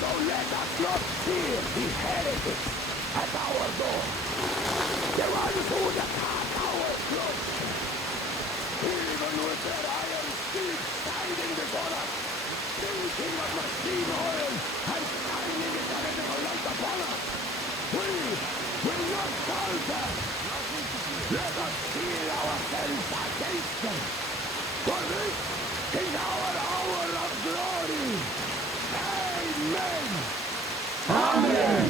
So let us not fear the heretics at our door. The ones who attack our clothes. Even with their iron steeds standing before us, thinking of machine oil and shining its heretical light upon us. We will not falter. Let us steel ourselves against them. For this is our hour of glory. Amen. Amen.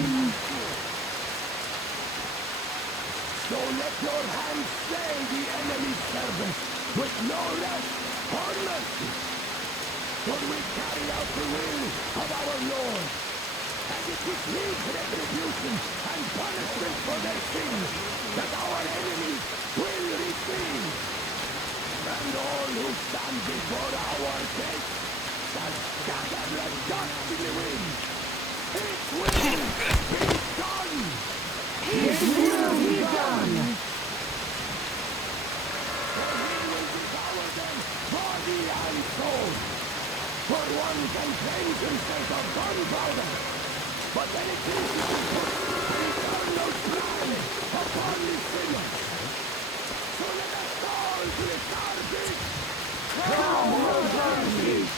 So let your hands slay the enemy's servants with no rest or mercy. For we carry out the will of our Lord. And it is his retribution and punishment for their sins that our enemies will receive. And all who stand before our gate shall scatter like dust in the wind. It will be done! It will be done! For he will devour them, body and soul. For one can cleanse himself of gunpowder, but then it is to put eternal brand upon the sinner. So let us all to the starfish! Come, O starfish!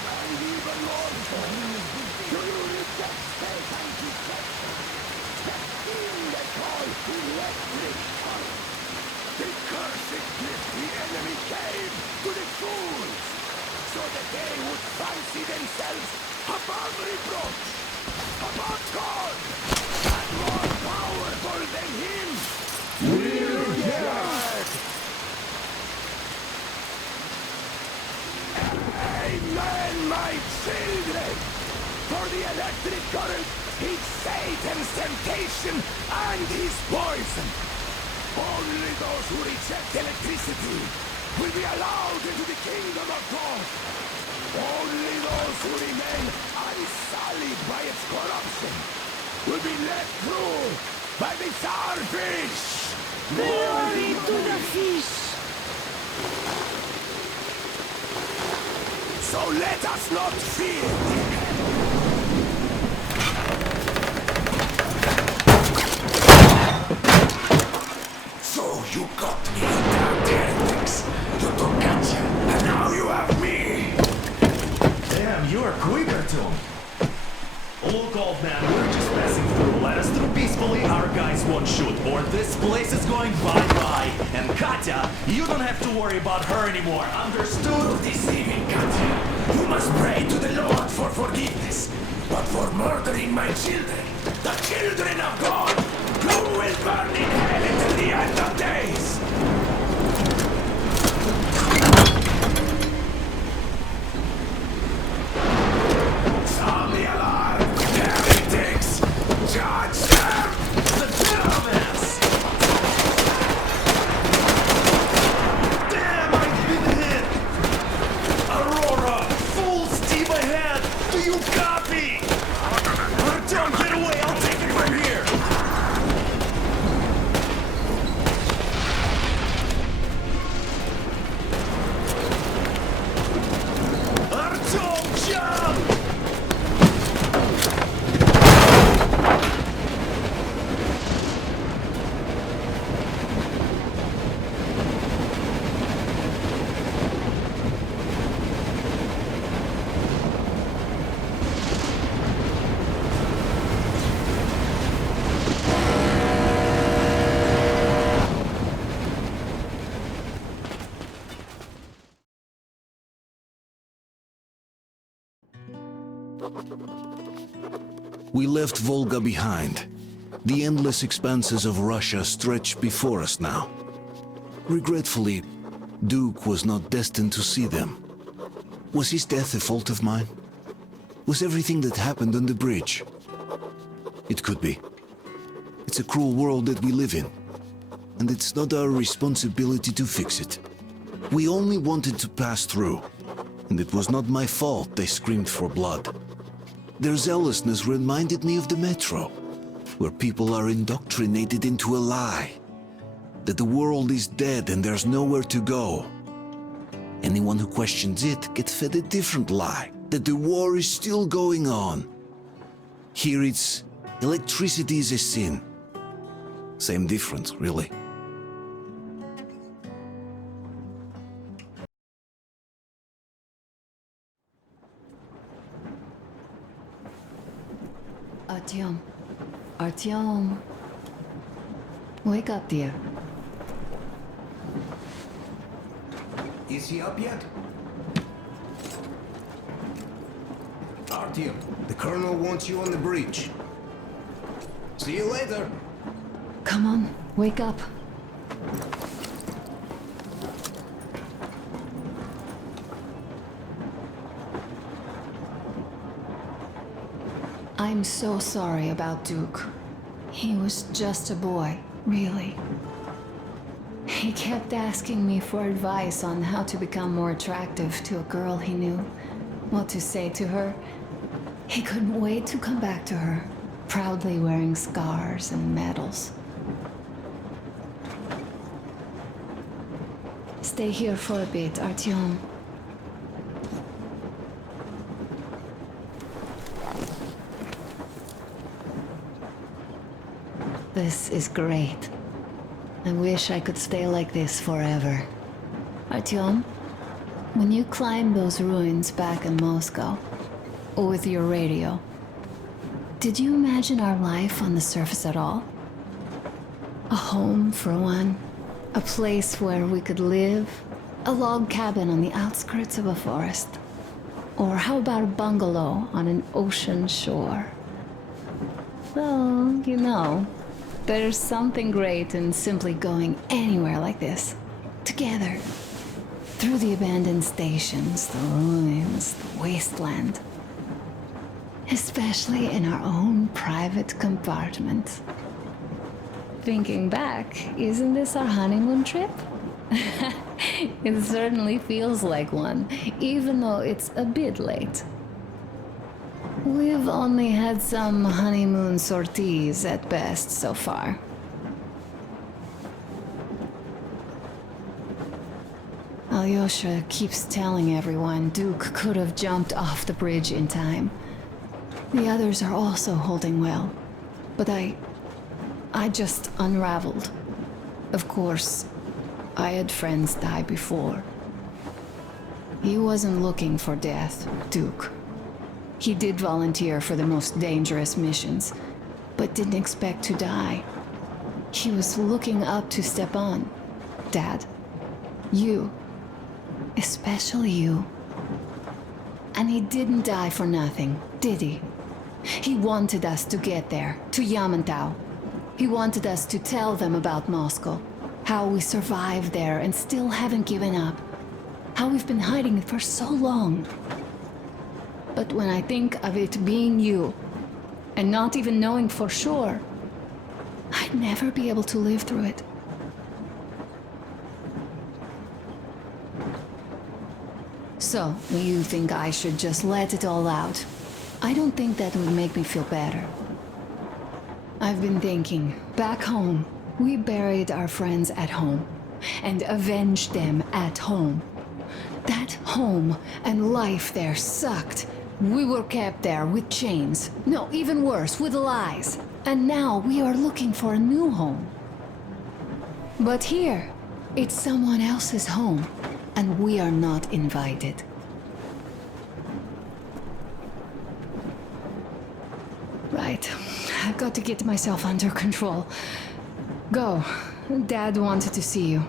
And even more so, do you reject faith and deception? That thing they call electric current. The cursed gift the enemy gave to the fools, so that they would fancy themselves above reproach, above God, and more powerful than him. We reject! Amen, my children! For the electric current is Satan's temptation and his poison. Only those who reject electricity will be allowed into the kingdom of God. Only those who remain unsullied by its corruption will be let through by the starfish. Glory to the fish! So let us not fear. So you got me, damn heretics. You took Katya, and now you have me. Damn, you're quicker to him. Look, old man, we're just passing through. Let us through peacefully. Our guys won't shoot, or this place is going bye-bye. And Katya, you don't have to worry about her anymore. Understood? Deceiving Katya. You must pray to the Lord for forgiveness. But for murdering my children, the children of God, you will burn in hell until the end of days. Sound the alarm! Heretics! Judge them! The dumbass! Damn, I've been hit! Aurora, full steam ahead! Do you copy? Artyom, get away! I'll take it from here! Artyom, jump! We left Volga behind. The endless expanses of Russia stretched before us now. Regretfully, Duke was not destined to see them. Was his death a fault of mine? Was everything that happened on the bridge? It could be. It's a cruel world that we live in, and it's not our responsibility to fix it. We only wanted to pass through, and it was not my fault they screamed for blood. Their zealousness reminded me of the metro, where people are indoctrinated into a lie, that the world is dead and there's nowhere to go. Anyone who questions it gets fed a different lie, that the war is still going on. Here it's electricity is a sin. Same difference, really. Artyom. Artyom. Wake up, dear. Is he up yet? Artyom, the Colonel wants you on the bridge. See you later. Come on, wake up. I'm so sorry about Duke. He was just a boy, really. He kept asking me for advice on how to become more attractive to a girl he knew, what to say to her. He couldn't wait to come back to her, proudly wearing scars and medals. Stay here for a bit, Artyom. This is great. I wish I could stay like this forever. Artyom, when you climbed those ruins back in Moscow, with your radio, did you imagine our life on the surface at all? A home, for one. A place where we could live. A log cabin on the outskirts of a forest. Or how about a bungalow on an ocean shore? Well, you know, there's something great in simply going anywhere like this, together, through the abandoned stations, the ruins, the wasteland. Especially in our own private compartment. Thinking back, isn't this our honeymoon trip? It certainly feels like one, even though it's a bit late. We've only had some honeymoon sorties at best so far. Alyosha keeps telling everyone Duke could have jumped off the bridge in time. The others are also holding well, but I just unraveled. Of course, I had friends die before. He wasn't looking for death, Duke. He did volunteer for the most dangerous missions, but didn't expect to die. He was looking up to Stepan, Dad. You. Especially you. And he didn't die for nothing, did he? He wanted us to get there, to Yamantau. He wanted us to tell them about Moscow, how we survived there and still haven't given up, how we've been hiding it for so long. But when I think of it being you, and not even knowing for sure, I'd never be able to live through it. So, you think I should just let it all out? I don't think that would make me feel better. I've been thinking, back home, we buried our friends at home, and avenged them at home. That home and life there sucked. We were kept there with chains. No, even worse, with lies. And now we are looking for a new home. But here, it's someone else's home, and we are not invited. Right. I've got to get myself under control. Go. Dad wanted to see you.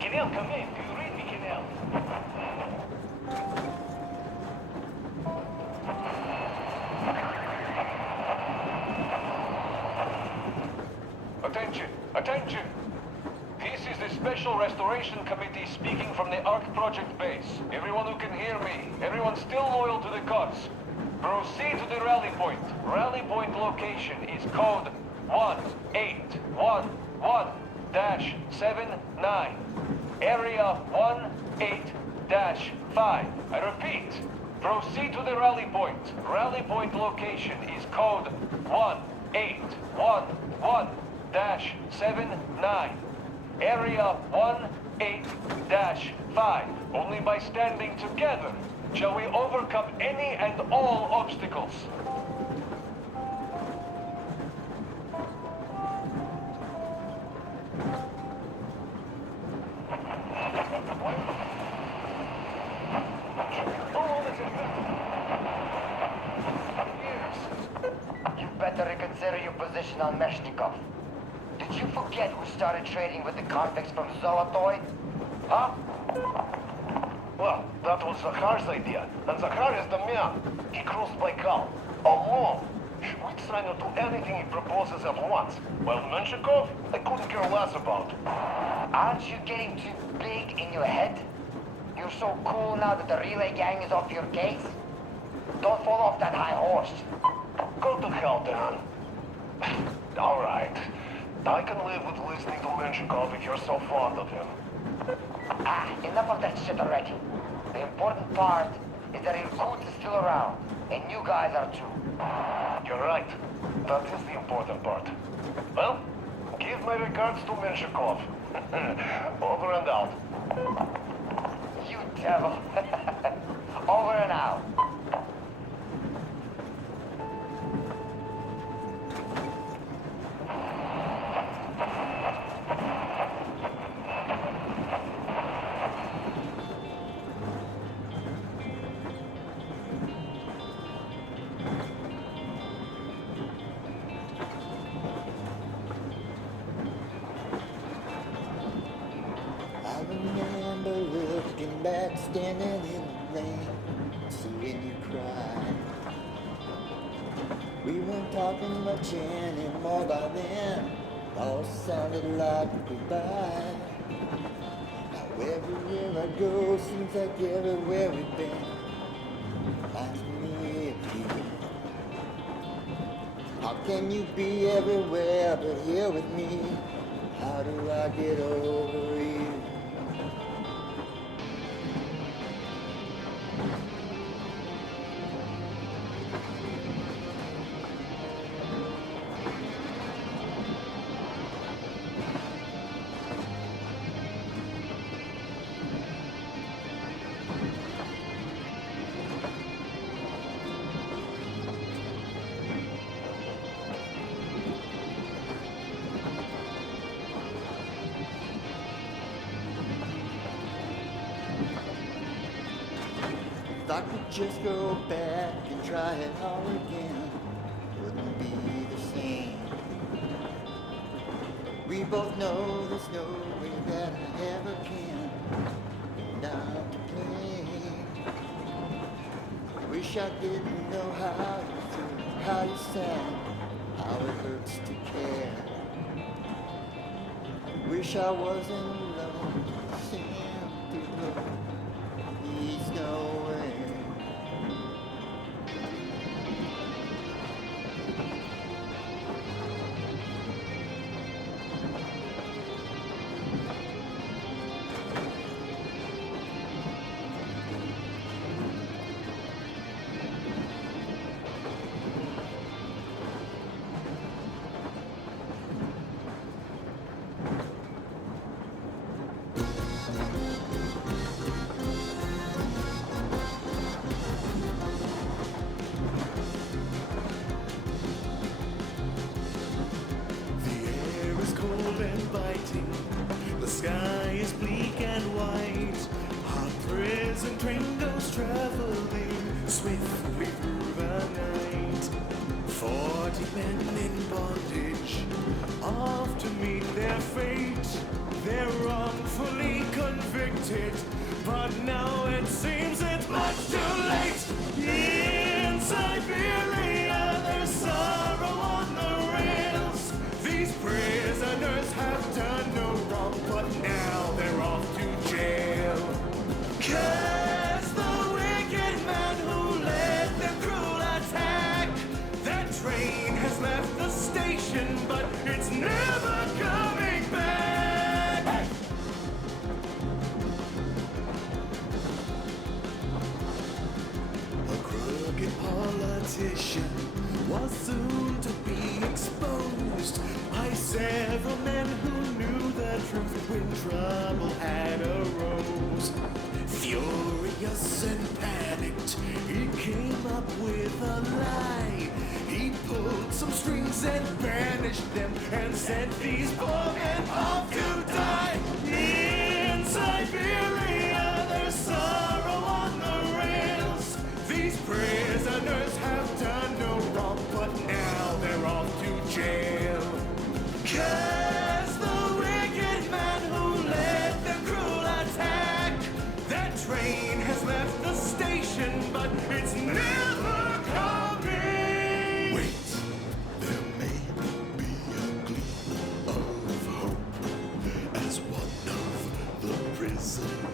Kenel, come in. Do you read me, Kenel? Attention! Attention! This is the Special Restoration Committee speaking from the ARC Project base. Everyone who can hear me, everyone still loyal to the gods, proceed to the rally point. location is code 1811-79. Area 18-5. I repeat, proceed to the rally point. Rally point location is code 1811-79. Area 18-5. Only by standing together shall we overcome any and all obstacles. You better reconsider your position on Meshnikov. Did you forget who started trading with the convicts from Zolotoy? Huh? Well, that was Zakhar's idea, and Zakhar is the man. He crossed Baikal, alone. We'd try to do anything he proposes at once. While Menshikov, I couldn't care less about. Aren't you getting too big in your head? You're so cool now that the relay gang is off your case? Don't fall off that high horse. Go to hell, Dan. All right. I can live with listening to Menshikov if you're so fond of him. Enough of that shit already. The important part is that Irkut is still around, and you guys are too. You're right. That is the important part. Well, give my regards to Menshikov. Over and out. You devil. Over and out. I remember looking back, standing in the rain, seeing you cry. We weren't talking much anymore by then, all sounded like goodbye. Now everywhere I go, seems like everywhere we've been reminds me of you. How can you be everywhere but here with me? How do I get over you? If I could just go back and try it all again, wouldn't be the same. We both know there's no way that I ever can not to blame. Wish I didn't know how you feel, how you sound, how it hurts to care. Wish I wasn't alone, simply look, he's nowhere. The sky is bleak and white. Our prison train goes traveling swiftly through the night. 40 men in bondage, off to meet their fate. They're wrongfully convicted, but now it seems it's much too late. In Siberia, there's sorrow on the rails. These prisoners have done no wrong, but now they're off to jail. 'Cause the wicked man who led the cruel attack, that train has competition was soon to be exposed by several men who knew the truth when trouble had arose. Furious and panicked, he came up with a lie. He pulled some strings and banished them and sent these poor men off to die. In Siberia, there's sorrow on the rails. These prisoners have done no wrong, but now they're off to jail. 'Cause the wicked man who led the cruel attack, that train has left the station, but it's never coming. Wait, there may be a gleam of hope as one of the prisoners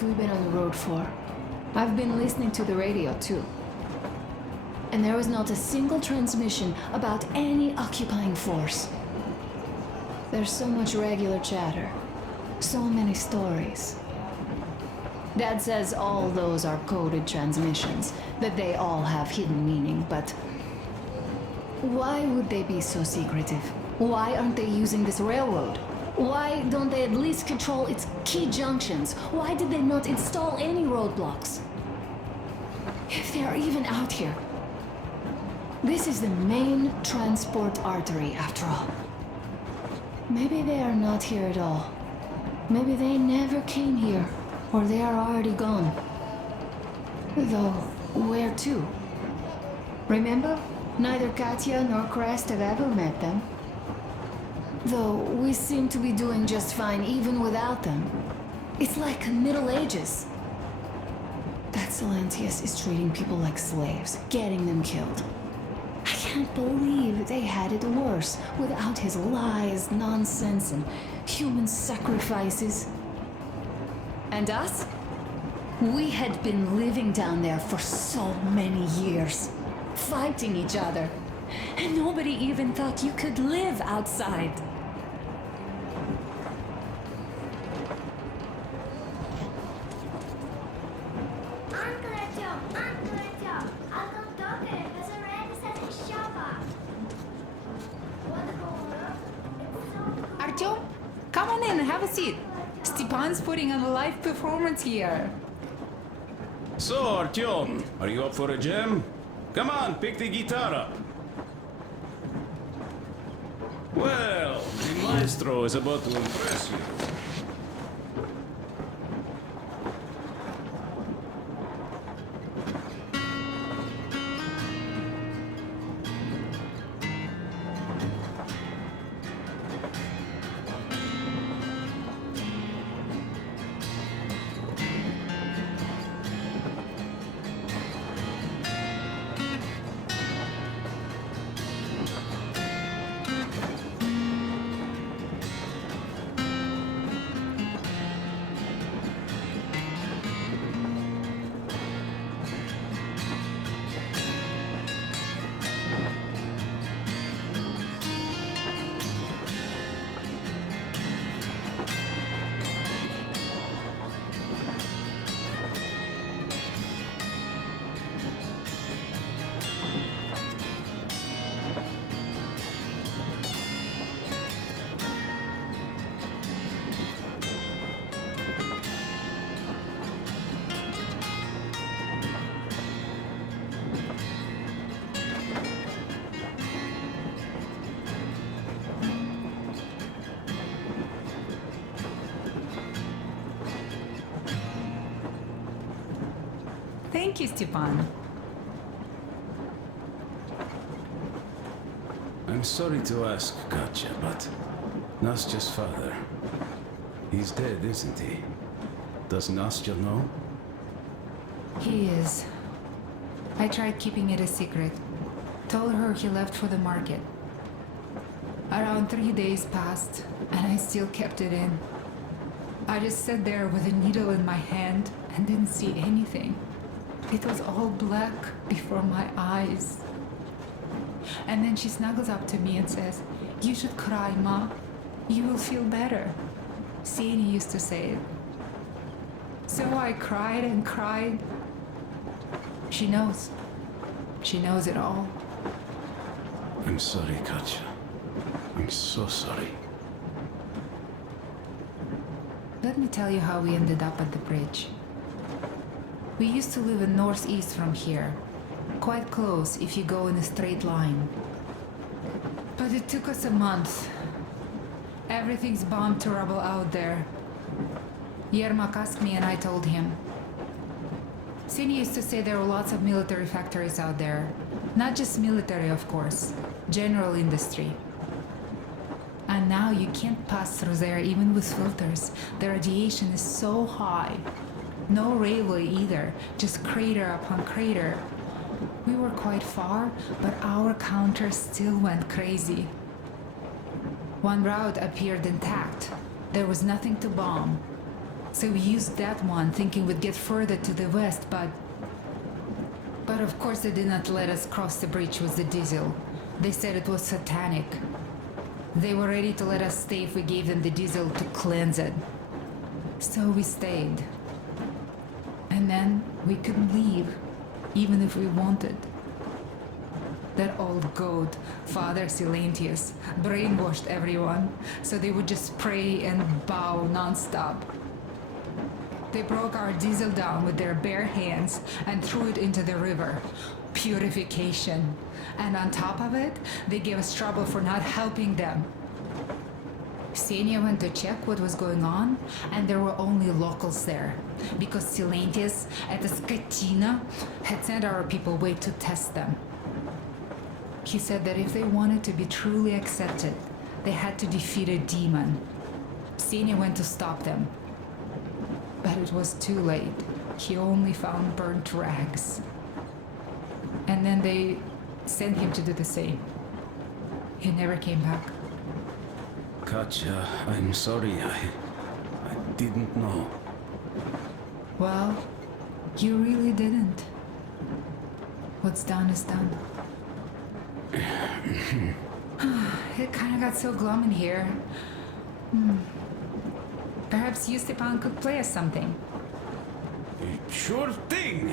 have we been on the road for? I've been listening to the radio too. And there was not a single transmission about any occupying force. There's so much regular chatter. So many stories. Dad says all those are coded transmissions, that they all have hidden meaning, but why would they be so secretive? Why aren't they using this railroad? Why don't they at least control its key junctions? Why did they not install any roadblocks? If they are even out here. This is the main transport artery, after all. Maybe they are not here at all. Maybe they never came here, or they are already gone. Though, where to? Remember? Neither Katya nor Crest have ever met them. Though, we seem to be doing just fine even without them. It's like Middle Ages. That Silentius is treating people like slaves, getting them killed. I can't believe they had it worse without his lies, nonsense, and human sacrifices. And us? We had been living down there for so many years, fighting each other, and nobody even thought you could live outside. Uncle Artyom, Uncle Docker has already set his shop up. Artyom, come on in, have a seat. Stepan's putting on a live performance here. So, Artyom, are you up for a jam? Come on, pick the guitar up. Well, the maestro is about to impress you. Thank you, Stepan. I'm sorry to ask, Katya, but Nastya's father, he's dead, isn't he? Does Nastya know? He is. I tried keeping it a secret. Told her he left for the market. Around 3 days passed, and I still kept it in. I just sat there with a needle in my hand and didn't see anything. It was all black before my eyes. And then she snuggles up to me and says, "You should cry, Ma. You will feel better." Sieni used to say it. So I cried and cried. She knows. She knows it all. I'm sorry, Katya. I'm so sorry. Let me tell you how we ended up at the bridge. We used to live in northeast from here. Quite close if you go in a straight line. But it took us a month. Everything's bombed to rubble out there. Yermak asked me and I told him. Sieni used to say there were lots of military factories out there. Not just military, of course. General industry. And now you can't pass through there even with filters. The radiation is so high. No railway either, just crater upon crater. We were quite far, but our counter still went crazy. One route appeared intact. There was nothing to bomb. So we used that one, thinking we'd get further to the west, but of course they did not let us cross the bridge with the diesel. They said it was satanic. They were ready to let us stay if we gave them the diesel to cleanse it. So we stayed. And then we couldn't leave, even if we wanted. That old goat, Father Silentius, brainwashed everyone, so they would just pray and bow non-stop. They broke our diesel down with their bare hands and threw it into the river. Purification. And on top of it, they gave us trouble for not helping them. Xenia went to check what was going on, and there were only locals there, because Silentius at the Skatina had sent our people away to test them. He said that if they wanted to be truly accepted, they had to defeat a demon. Xenia went to stop them. But it was too late. He only found burnt rags. And then they sent him to do the same. He never came back. Katja, I'm sorry. I didn't know. Well, you really didn't. What's done is done. It kind of got so glum in here. Perhaps you, Stepan, could play us something. Sure thing.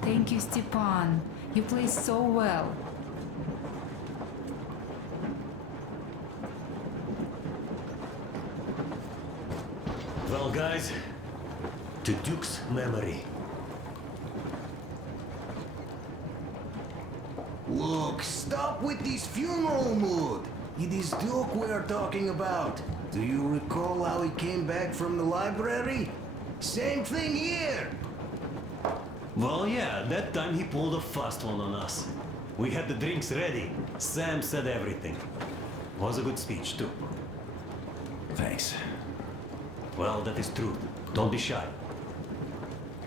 Thank you, Stepan. You play so well. Well, guys, to Duke's memory. Look, stop with this funeral mood. It is Duke we are talking about. Do you recall how he came back from the library? Same thing here. Well, yeah, that time he pulled a fast one on us. We had the drinks ready. Sam said everything. Was a good speech, too. Thanks. Well, that is true. Don't be shy.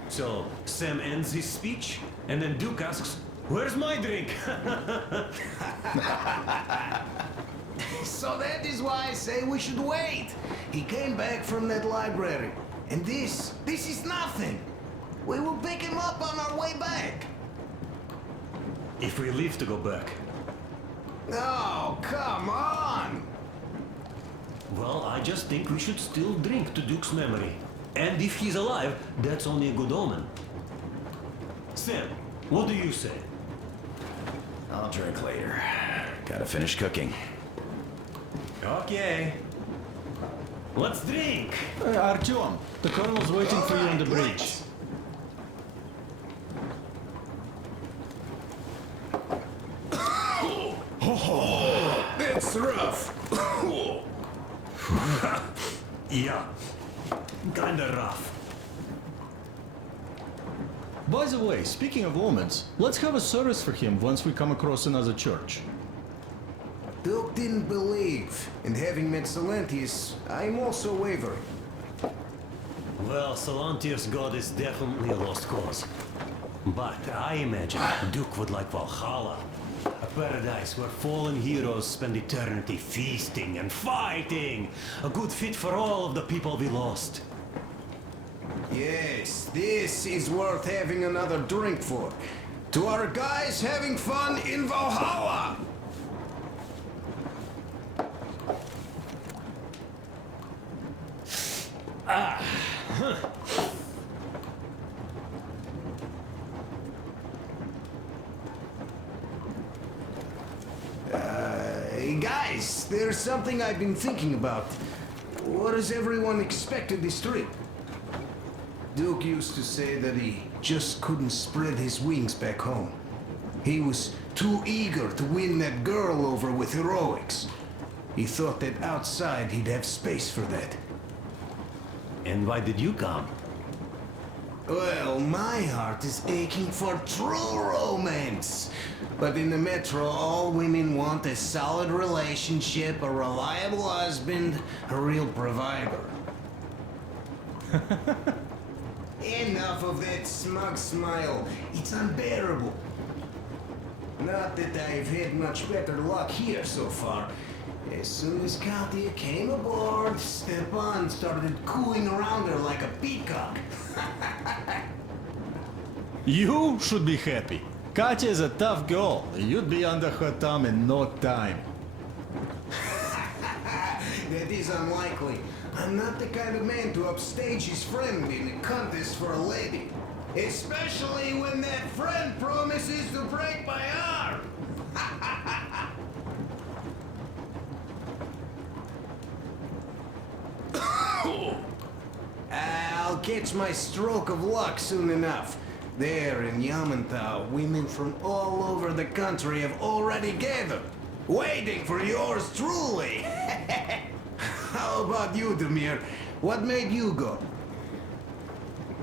So, Sam ends his speech, and then Duke asks, "Where's my drink?" So that is why I say we should wait. He came back from that library. And this is nothing. We will pick him up on our way back. If we leave to go back. Oh, come on! Well, I just think we should still drink to Duke's memory. And if he's alive, that's only a good omen. Sam, what do you say? I'll drink later. Gotta finish cooking. Okay. Let's drink! Artyom, the colonel's waiting for you on the bridge. That's rough. Yeah, kinda rough. By the way, speaking of omens, let's have a service for him once we come across another church. Duke didn't believe, and having met Silentius, I'm also wavering. Well, Silentius' god is definitely a lost cause. But I imagine Duke would like Valhalla. A paradise where fallen heroes spend eternity feasting and fighting. A good fit for all of the people we lost. Yes, this is worth having another drink for. To our guys having fun in Valhalla! Hey guys, there's something I've been thinking about. What does everyone expect of this trip? Duke used to say that he just couldn't spread his wings back home. He was too eager to win that girl over with heroics. He thought that outside he'd have space for that. And why did you come? Well, my heart is aching for true romance. But in the Metro, all women want a solid relationship, a reliable husband, a real provider. Enough of that smug smile. It's unbearable. Not that I've had much better luck here so far. As soon as Katya came aboard, Stepan started cooing around her like a peacock. You should be happy. Katya is a tough girl. You'd be under her thumb in no time. That is unlikely. I'm not the kind of man to upstage his friend in a contest for a lady. Especially when that friend promises to break my arm. I'll catch my stroke of luck soon enough. There in Yamantau, women from all over the country have already gathered, waiting for yours truly. How about you, Demir? What made you go?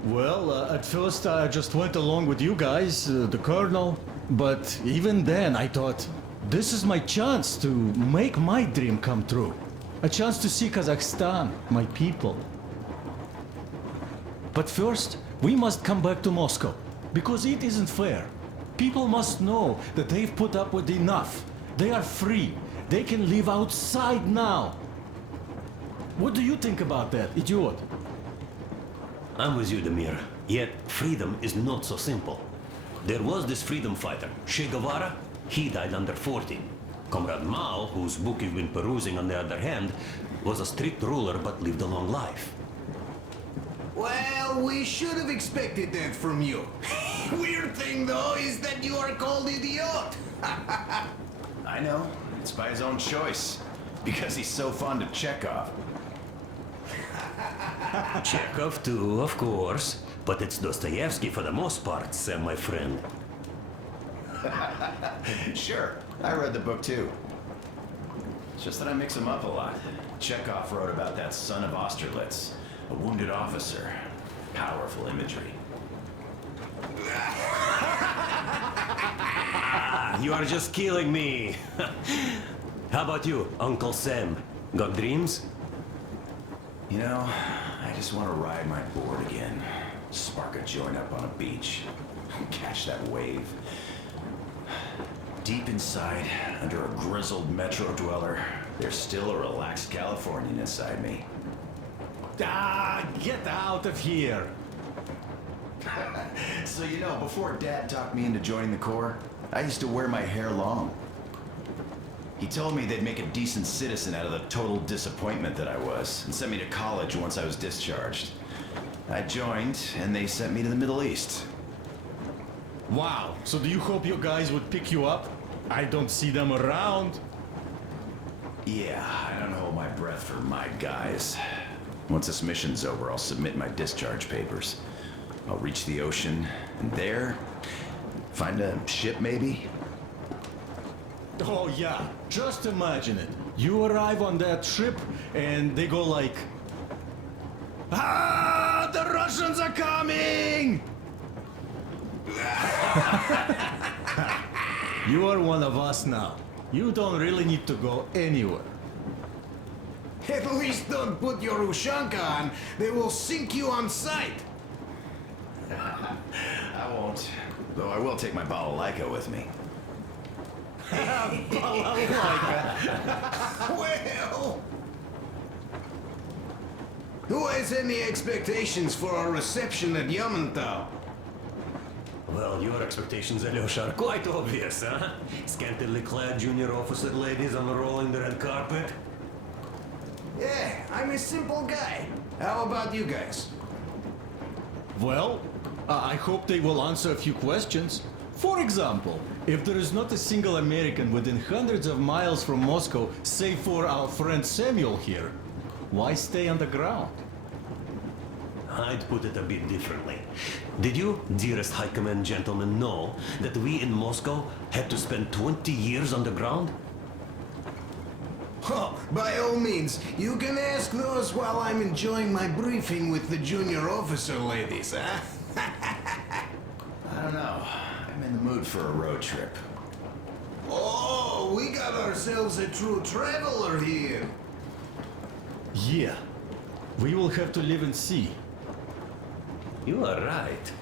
Well, at first I just went along with you guys, the Colonel. But even then I thought, this is my chance to make my dream come true. A chance to see Kazakhstan, my people. But first, we must come back to Moscow, because it isn't fair. People must know that they've put up with enough. They are free. They can live outside now. What do you think about that, idiot? I'm with you, Demir. Yet, freedom is not so simple. There was this freedom fighter, Che Guevara. He died under 40. Comrade Mao, whose book you've been perusing on the other hand, was a strict ruler but lived a long life. Well, we should have expected that from you. Weird thing, though, is that you are called idiot. I know. It's by his own choice. Because he's so fond of Chekhov. Chekhov too, of course. But it's Dostoevsky for the most part, Sam, my friend. Sure, I read the book too. It's just that I mix them up a lot. Chekhov wrote about that son of Austerlitz, a wounded officer. Powerful imagery. You are just killing me. How about you, Uncle Sam? Got dreams? You know, I just want to ride my board again. Spark a joint up on a beach. Catch that wave. Deep inside, under a grizzled metro dweller, there's still a relaxed Californian inside me. Ah, get out of here! So you know, before Dad talked me into joining the Corps, I used to wear my hair long. He told me they'd make a decent citizen out of the total disappointment that I was, and sent me to college once I was discharged. I joined, and they sent me to the Middle East. Wow, so do you hope your guys would pick you up? I don't see them around. Yeah, I don't hold my breath for my guys. Once this mission's over, I'll submit my discharge papers. I'll reach the ocean, and there, find a ship maybe? Oh yeah, just imagine it. You arrive on that ship, and they go like... Ah, the Russians are coming! You are one of us now. You don't really need to go anywhere. At least don't put your Ushanka on. They will sink you on sight. I won't. Though I will take my balalaika with me. Well... Who has any expectations for our reception at Yamantau? Well, your expectations, Alyosha, are quite obvious, huh? Scantily clad junior officer ladies unrolling the red carpet. Yeah, I'm a simple guy. How about you guys? Well, I hope they will answer a few questions. For example, if there is not a single American within hundreds of miles from Moscow, save for our friend Samuel here, why stay on the ground? I'd put it a bit differently. Did you, dearest High Command gentlemen, know that we in Moscow had to spend 20 years underground? Oh, by all means, you can ask those while I'm enjoying my briefing with the junior officer ladies, huh? I don't know. I'm in the mood for a road trip. Oh, we got ourselves a true traveler here. Yeah, we will have to live and see. You are right.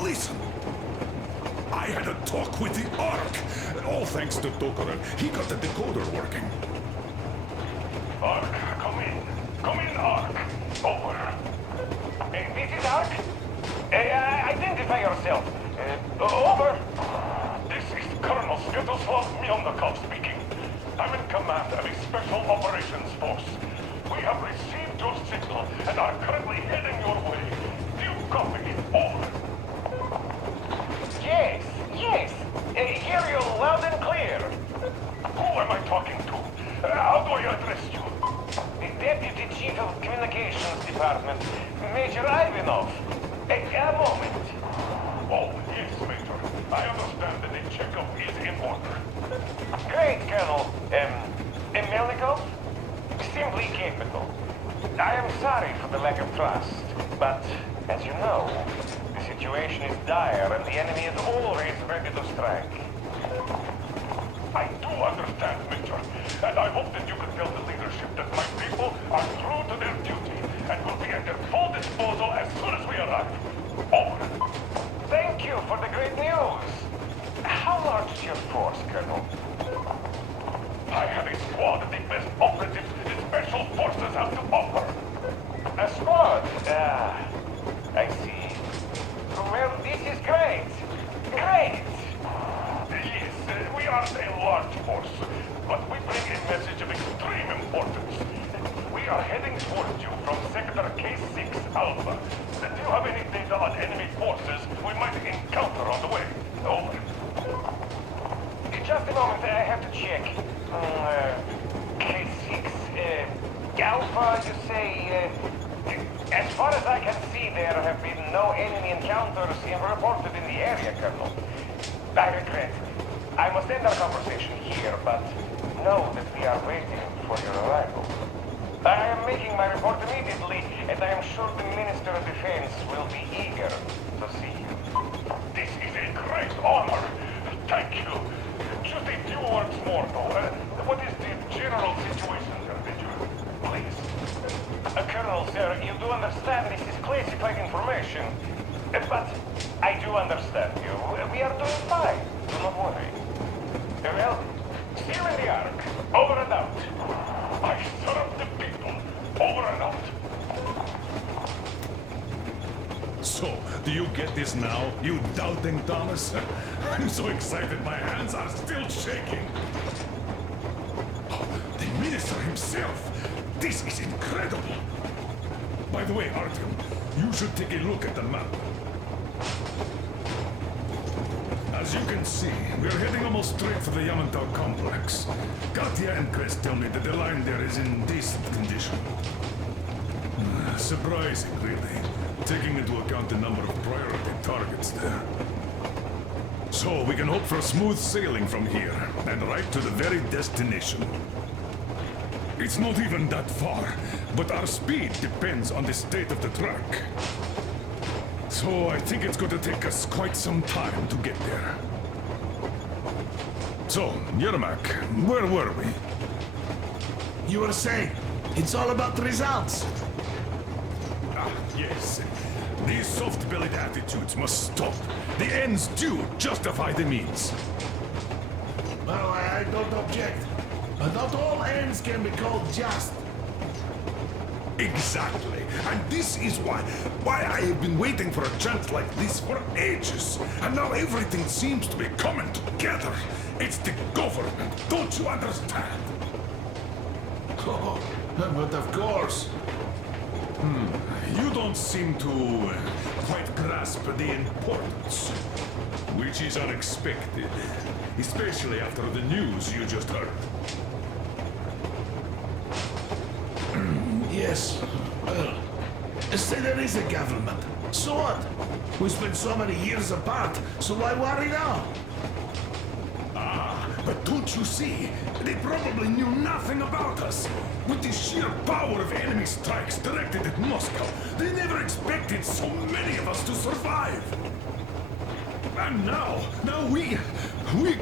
Listen. I had a talk with the Ark. All thanks to Tokarev. He got the decoder working. Ark, come in. Come in, Ark. Over. This is Ark? Identify yourself. Over. This is Colonel Sviatoslav Melnikov speaking. I'm in command of a special operations force. We have received your signal and are currently heading your way. Do you copy? Over. Yes. Hear you loud and clear. Who am I talking to? How do I address you? The Deputy Chief of Communications Department, Major Ivanov. A moment. Oh, yes, Major. I understand that the checkup is in order. Great, Colonel. Melnikov? Simply capable. I am sorry for the lack of trust, but, as you know, the situation is dire and the enemy is always ready to strike. I do understand, Major, and I hope that you can tell the leadership that my people are true to their duty and will be at their full disposal as soon as we arrive. Over. Thank you for the great news. How large is your force, Colonel? I have a squad of the best operatives the Special Forces have to offer. A squad? I see. Well, this is great. Great! Yes, we are a large force, but we bring a message of extreme importance. We are heading towards you from Sector K6 Alpha. Do you have any data on enemy forces we might encounter on the way? Over. Just a moment, I have to check. K6, Alpha, you say, as far as I can see, there have been no enemy encounters reported in the area, Colonel. I regret. I must end our conversation here, but know that we are waiting for your arrival. I am making my report immediately, and I am sure the Minister of Defense will be eager to see you. This is a great honor. Thank you. Just a few words more, though. What is the general situation, Major? Please. Colonel, sir, you do understand this is classified information. But I do understand you. We are doing fine. Do not worry. Well, see you in the Ark. Over and out. I serve the people. Over and out. So, do you get this now, you doubting Thomas? I'm so excited my hands are still shaking. Oh, the minister himself. This is incredible. By the way, Artyom, You should take a look at the map. As you can see, we're heading almost straight for the Yamantau complex. Katya and Crest tell me that the line there is in decent condition. Surprising, really, taking into account the number of priority targets there. So we can hope for smooth sailing from here, and right to the very destination. It's not even that far, but our speed depends on the state of the track. So I think it's going to take us quite some time to get there. So, Yermak, where were we? You were saying, it's all about the results. Ah, yes. These soft-bellied attitudes must stop. The ends do justify the means. Well, I don't object. But not all ends can be called just. Exactly. And this is why I have been waiting for a chance like this for ages. And now everything seems to be coming together. It's the government. Don't you understand? Oh, but of course. You don't seem to quite grasp the importance, which is unexpected, especially after the news you just heard. Yes. Well, say there is a government. So what? We spent so many years apart, so why worry now? Ah, but don't you see? They probably knew nothing about us. With the sheer power of enemy strikes directed at Moscow, they never expected so many of us to survive. And now we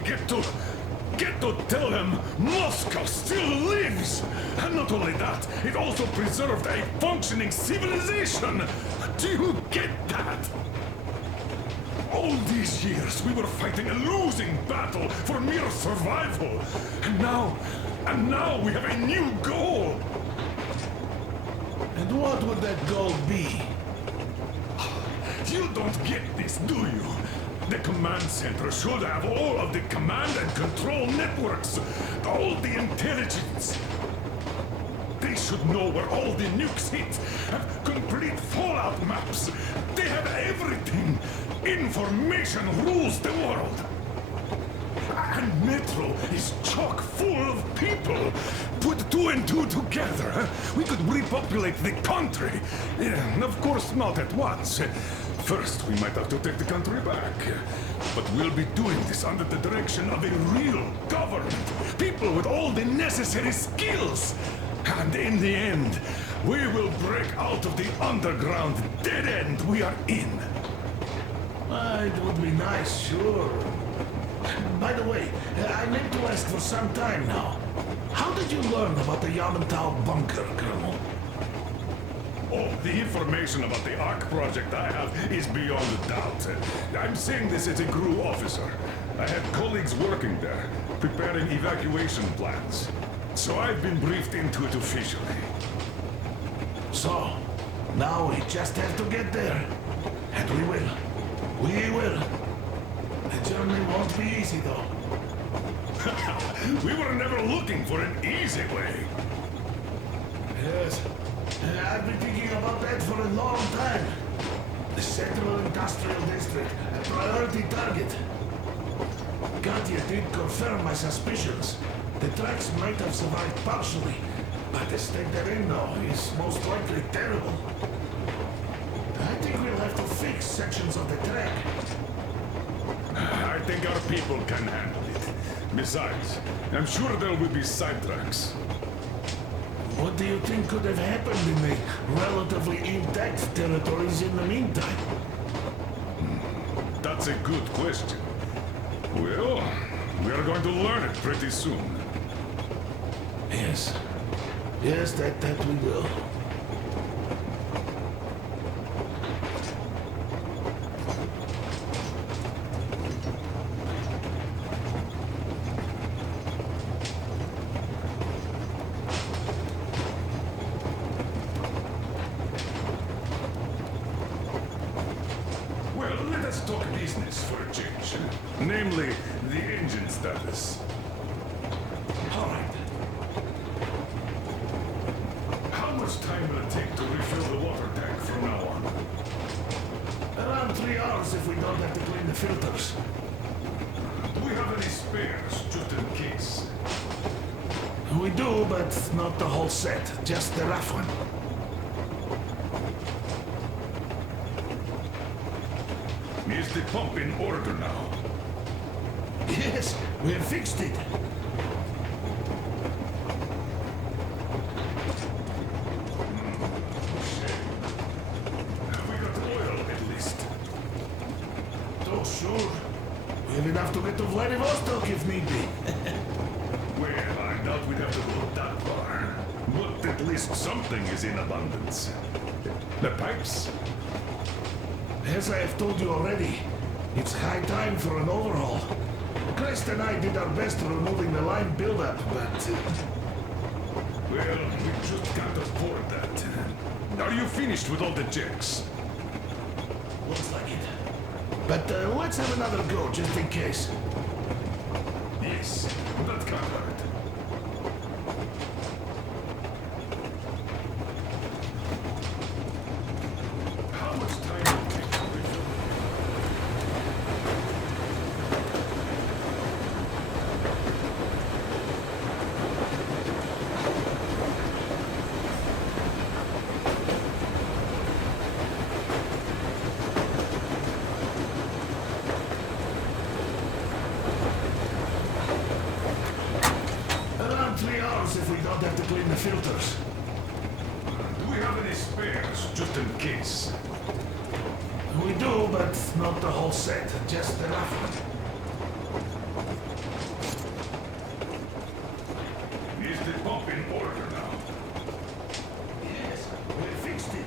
get to tell them Moscow still lives! And not only that, it also preserved a functioning civilization! Do you get that? All these years we were fighting a losing battle for mere survival! And now we have a new goal! And what would that goal be? You don't get this, do you? The command center should have all of the command and control networks, all the intelligence. They should know where all the nukes hit, have complete fallout maps. They have everything. Information rules the world. And Metro is chock full of people. Put 2 and 2 together, we could repopulate the country. Of course, not at once. First, we might have to take the country back. But we'll be doing this under the direction of a real government. People with all the necessary skills. And in the end, we will break out of the underground dead end we are in. It would be nice, sure. By the way, I meant to ask for some time now. How did you learn about the Yamantau bunker, Colonel? Oh, the information about the ARC project I have is beyond a doubt. I'm saying this as a GRU officer. I had colleagues working there, preparing evacuation plans. So I've been briefed into it officially. So, now we just have to get there. And we will. We will. The journey won't be easy, though. We were never looking for an easy way. Yes. I've been thinking about that for a long time. The Central Industrial District, a priority target. Katya did confirm my suspicions. The tracks might have survived partially, but the state they're in now is most likely terrible. I think we'll have to fix sections of the track. I think our people can handle it. Besides, I'm sure there will be sidetracks. What do you think could have happened in the relatively intact territories in the meantime? That's a good question. Well, we are going to learn it pretty soon. Yes. Yes, that we will. Well, let us talk business for a change. Namely, the engine status. All right. How much time will it take to refill the water tank from now on? hours if we don't have to clean the filters. Do we have any spares, just in case? We do, but not the whole set. Just the rough one. Is the pump in order now? Yes, we have fixed it. Have we got oil at least? Oh, sure. We have enough to get to Vladivostok if need be. Well, I doubt we'd have to go that far. But at least something is in abundance. The pipes? As I have told you already, it's high time for an overhaul. Crest and I did our best removing the line buildup, but... Well, we just can't afford that. Are you finished with all the checks? Looks like it. But let's have another go, just in case. Yes, that can't hurt. How much time will it take to refill? Around 3 hours if we don't have to clean the filters. Do we have any spares, just in case? We do, but not the whole set. Just the rough one. Is the pump in order now? Yes, we fixed it.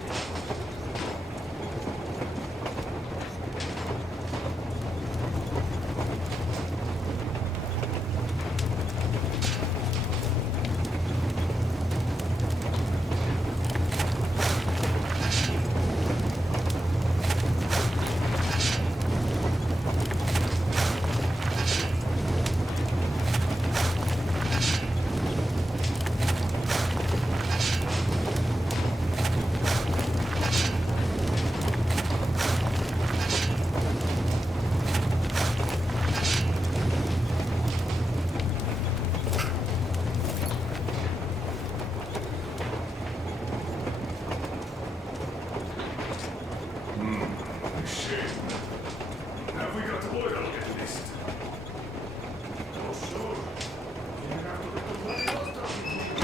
Shame. Have we got oil at least? Oh, sure. You have to get to Vladivostok if need be.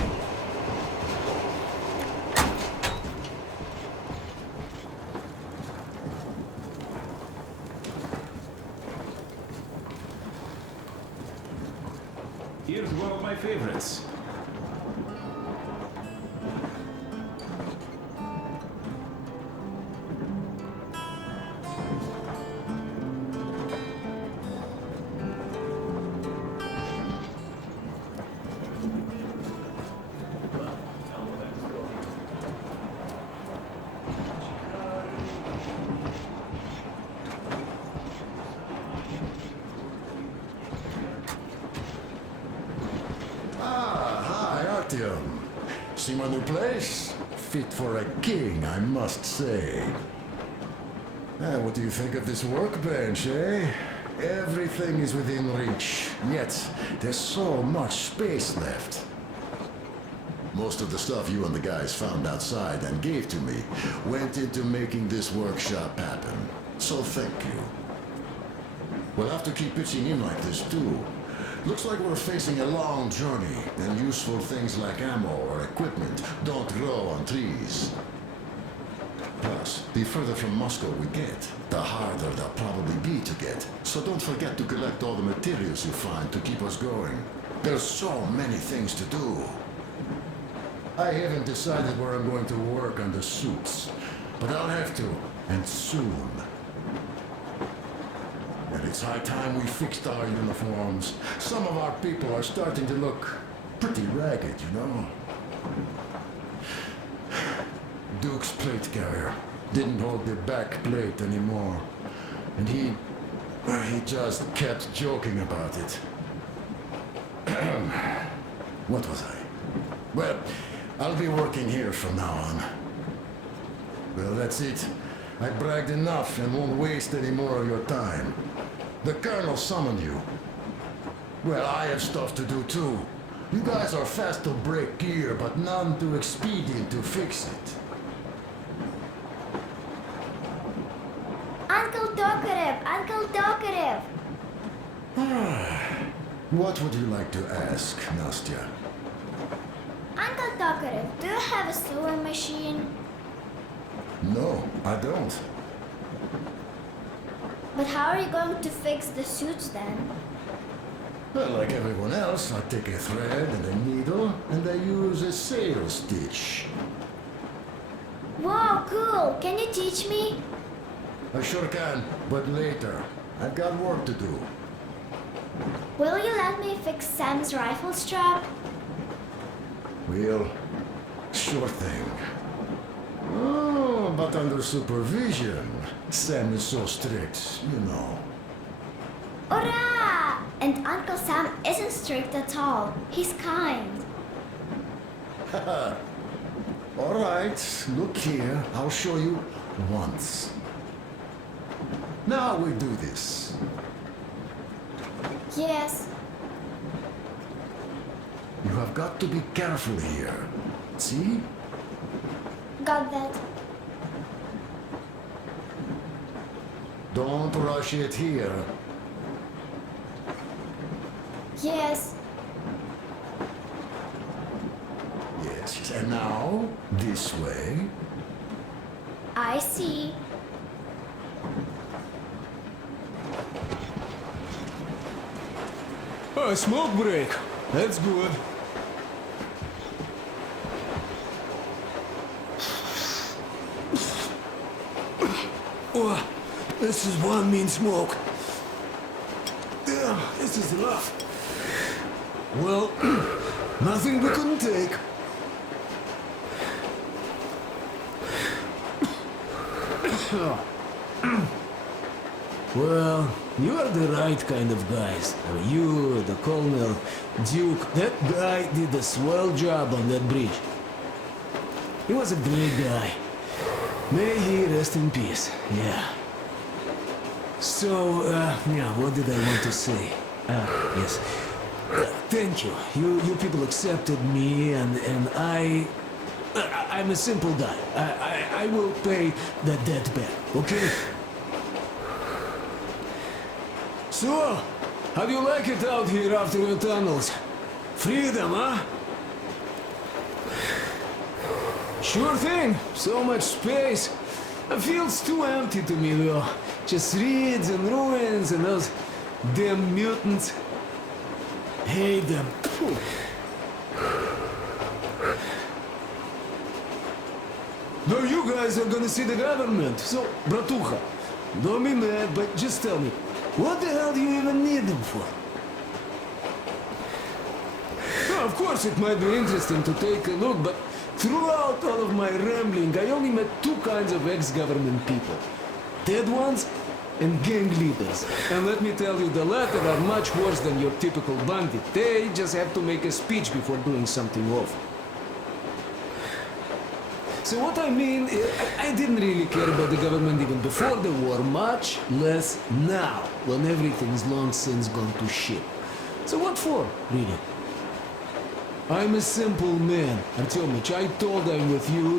Here's one of my favorites. Hi, Artyom. See my new place? Fit for a king, I must say. What do you think of this workbench, eh? Everything is within reach, yet there's so much space left. Most of the stuff you and the guys found outside and gave to me went into making this workshop happen. So thank you. We'll have to keep pitching in like this too. Looks like we're facing a long journey, and useful things like ammo or equipment don't grow on trees. Plus, the further from Moscow we get, the harder they'll probably be to get. So don't forget to collect all the materials you find to keep us going. There's so many things to do. I haven't decided where I'm going to work on the suits, but I'll have to, and soon. And it's high time we fixed our uniforms. Some of our people are starting to look pretty ragged, you know? Duke's plate carrier didn't hold the back plate anymore. And he just kept joking about it. What was I? Well, I'll be working here from now on. Well, that's it. I bragged enough and won't waste any more of your time. The Colonel summoned you. Well, I have stuff to do too. You guys are fast to break gear, but none too expedient to fix it. Uncle Tokarev! Uncle Tokarev! What would you like to ask, Nastya? Uncle Tokarev, do you have a sewing machine? No, I don't. But how are you going to fix the suits then? Well, like everyone else, I take a thread and a needle, and I use a sail stitch. Wow, cool! Can you teach me? I sure can, but later. I've got work to do. Will you let me fix Sam's rifle strap? Well, sure thing. Oh, but under supervision. Sam is so strict, you know. Hurrah! And Uncle Sam isn't strict at all. He's kind. All right, look here. I'll show you once. Now we do this. Yes. You have got to be careful here. See? Got that. Don't rush it here. Yes. Yes, and now, this way. I see. A smoke break. That's good. Oh, this is one mean smoke. Damn, this is rough. Well, nothing we couldn't take. Well, you are the right kind of guys. I mean, you, the Colonel, Duke, that guy did a swell job on that bridge. He was a great guy. May he rest in peace, yeah. So, yeah, what did I want to say? Yes. Thank you. You people accepted me, and I'm a simple guy. I will pay the debt back, okay? So, how do you like it out here after your tunnels? Freedom, huh? Sure thing. So much space. It feels too empty to me, though. Just reeds and ruins and those damn mutants. Hate them. Phew. No, you guys are gonna see the government. So, Bratuха, don't be mad, but just tell me, what the hell do you even need them for? Well, of course, it might be interesting to take a look, but throughout all of my rambling, I only met two kinds of ex-government people. Dead ones and gang leaders. And let me tell you, the latter are much worse than your typical bandit. They just have to make a speech before doing something awful. So what I mean, I didn't really care about the government even before the war, much less now, when everything's long since gone to shit. So what for, really? I'm a simple man, Artyomich. I told I'm with you